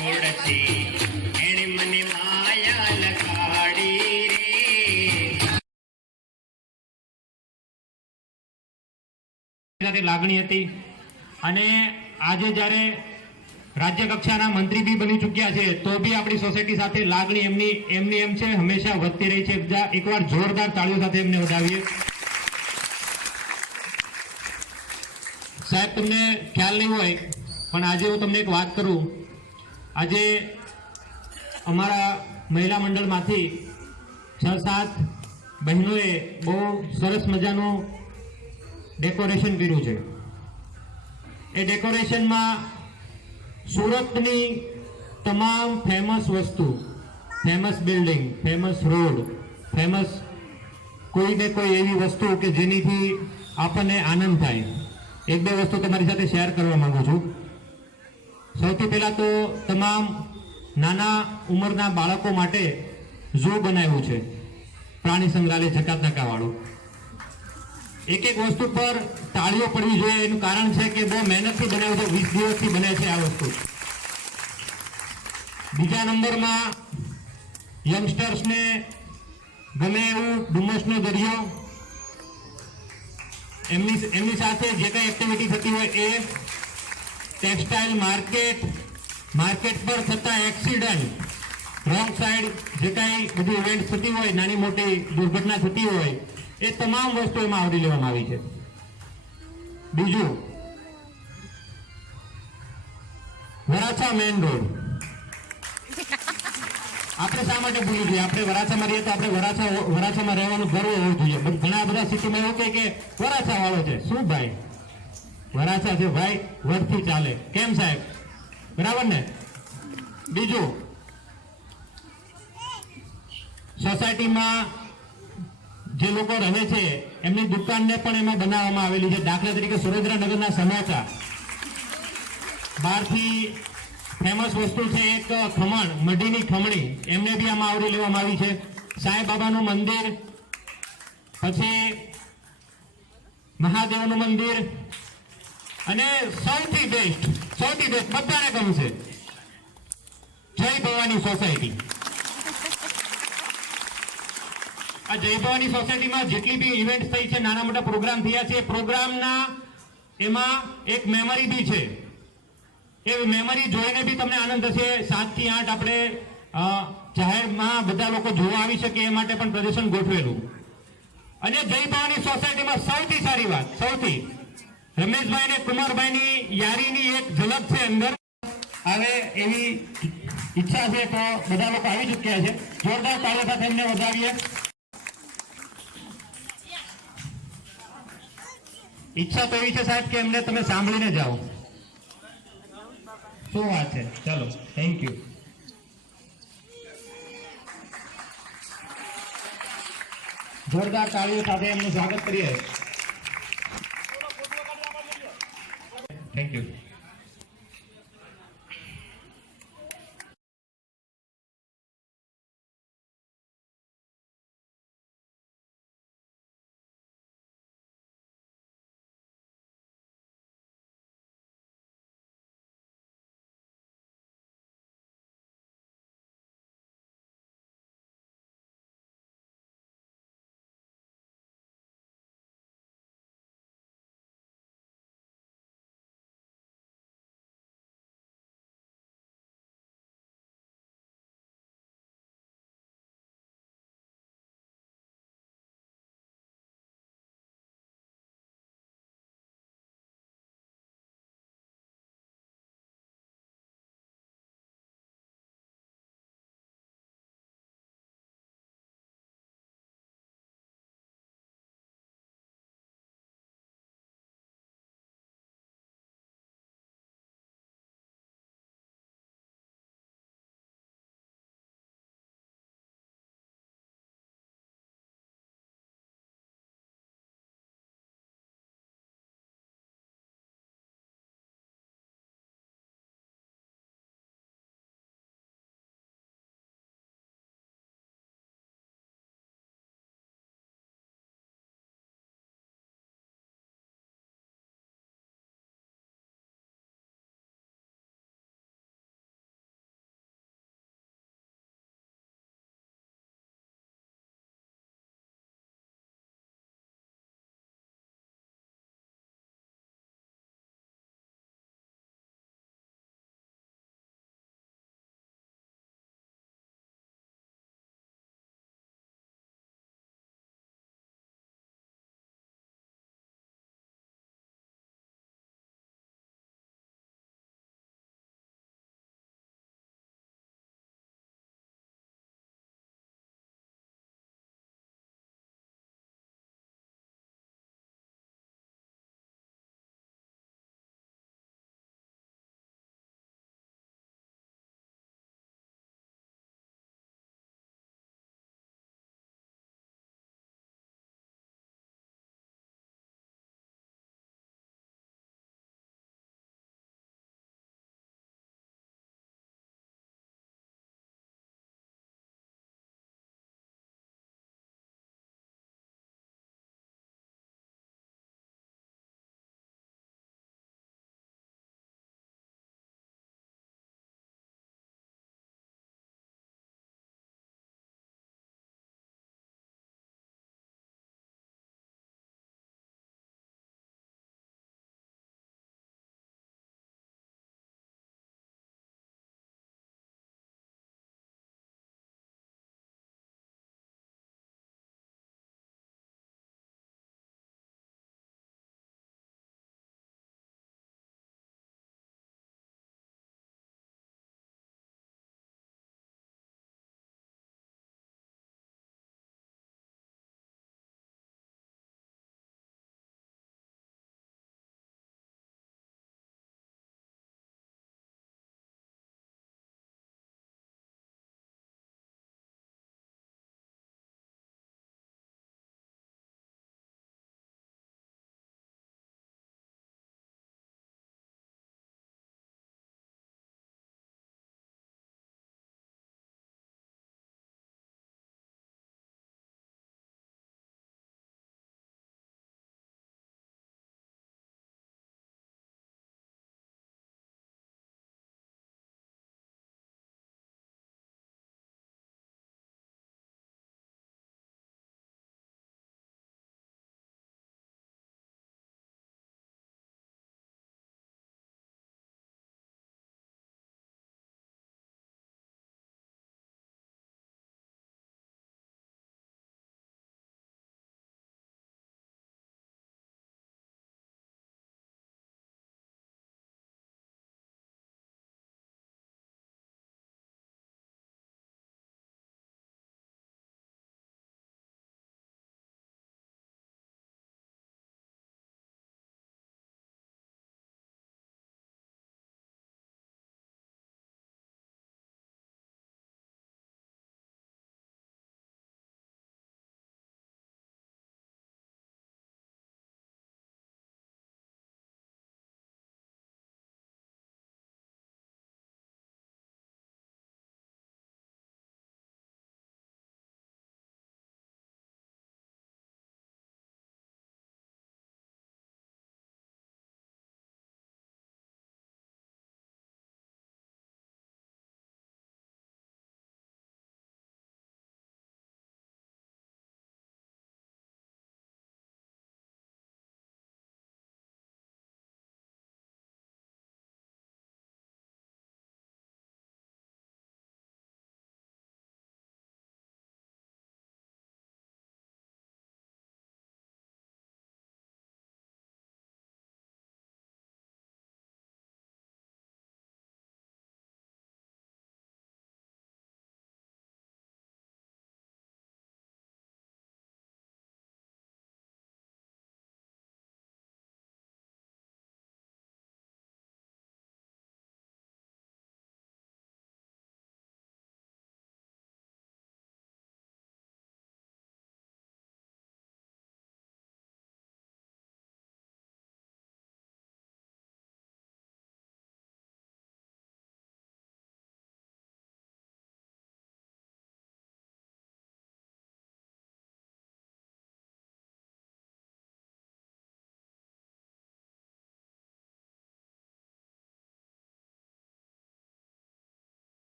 જોડતી એણે મને માયા લગાડી રે લાગણી હતી। અને આજે જ્યારે રાજ્ય કક્ષાના મંત્રી બી બની ચૂક્યા છે તો બી આપણી સોસાયટી સાથે લાગણી એમની એમ છે, હંમેશા વધતી રહી છે। એકવાર જોરદાર તાળીઓ સાથે એમને વધાવીએ। સાહેબ, તમને ખ્યાલ નહીં હોય પણ આજે હું તમને એક વાત કરું। આજે અમારા મહિલા મંડળમાંથી 6-7 બહેનોએ બહુ સરસ મજાનું ડેકોરેશન કર્યું છે। એ ડેકોરેશનમાં સુરતની તમામ ફેમસ વસ્તુ, famous building, famous road, famous કોઈ ને કોઈ એવી વસ્તુ કે જેનીથી આપણને આનંદ થાય। એક બે વસ્તુ તમારી સાથે શેર કરવા માંગુ છું। સૌથી પહેલા તો તમામ નાના ઉંમરના બાળકો માટે ઝૂ બનાવ્યું છે, પ્રાણી સંગ્રહાલય જકાતનાકાવાળું। એક એક વસ્તુ પર તાળીઓ પડવી જોઈએ। એનું કારણ છે કે બહુ મહેનતથી બનાવ્યું છે, 20 દિવસથી બને છે આ વસ્તુ। બીજા નંબરમાં યંગસ્ટર્સને ગમે એવું ડુમસનો દરિયો, એમની સાથે જે કઈ એક્ટિવિટી થતી હોય એ, ટેક્સટાઇલ માર્કેટ પર થતા એક્સિડન્ટ, રોંગ સાઈડ જે કઈ બધી ઇવેન્ટ થતી હોય, નાની મોટી દુર્ઘટના થતી હોય, એ તમામ વસ્તુ એમાં આવરી લેવામાં આવી છે। બીજું, વરાછા મેઇન રોડ આપણે શા માટે ભૂલી જોઈએ? આપણે વરાછામાં રહીએ તો આપણે વરાછામાં રહેવાનું ગર્વ હોવું જોઈએ। ઘણા બધા સિટીમાં એવું કહે કે વરાછા વાળો છે। શું ભાઈ, વરાછા છે ભાઈ, વડથી ચાલે। કેમ સાહેબ, બરાબર ને? બીજું, સોસાયટીમાં જે લોકો રહે છે એમની દુકાનને પણ એમાં બનાવવામાં આવેલી છે। દાખલા તરીકે સુરેન્દ્રનગરના સમોસા, બહારથી ફેમસ વસ્તુ છે એક ખમણ, મઢીની ખમણી, એમને બી આમાં આવરી લેવામાં આવી છે। સાંઈ બાબાનું મંદિર, પછી મહાદેવનું મંદિર, અને સૌથી બેસ્ટ બધાને ગમશે, જય ભવાની સોસાયટી। આ જય ભવાની સોસાયટીમાં જેટલી બી ઇવેન્ટ થઈ છે, નાના મોટા પ્રોગ્રામ થયા છે, પ્રોગ્રામના એમાં એક મેમરી બી છે। એ મેમરી જોઈને બી તમને આનંદ થશે। 7 થી 8 આપણે જાહેરમાં બધા લોકો જોવા આવી શકે એ માટે પણ પ્રદર્શન ગોઠવેલું। અને જય ભવાની સોસાયટીમાં સૌથી સારી વાત, રમેશભાઈ અને કુમારભાઈની યારીની એક ઝલક છે અંદર। હવે એવી ઈચ્છા છે તો બધા લોકો આવી ચૂક્યા છે। જોરદાર તાળીઓ સાથે એમને વધાવીએ। ઈચ્છા તો એવી છે સાહેબ કે એમને તમે સાંભળીને જાઓ। શું વાત છે? ચલો, થેન્ક યુ। જોરદાર તાળીઓ સાથે એમનું સ્વાગત કરીએ। Thank you.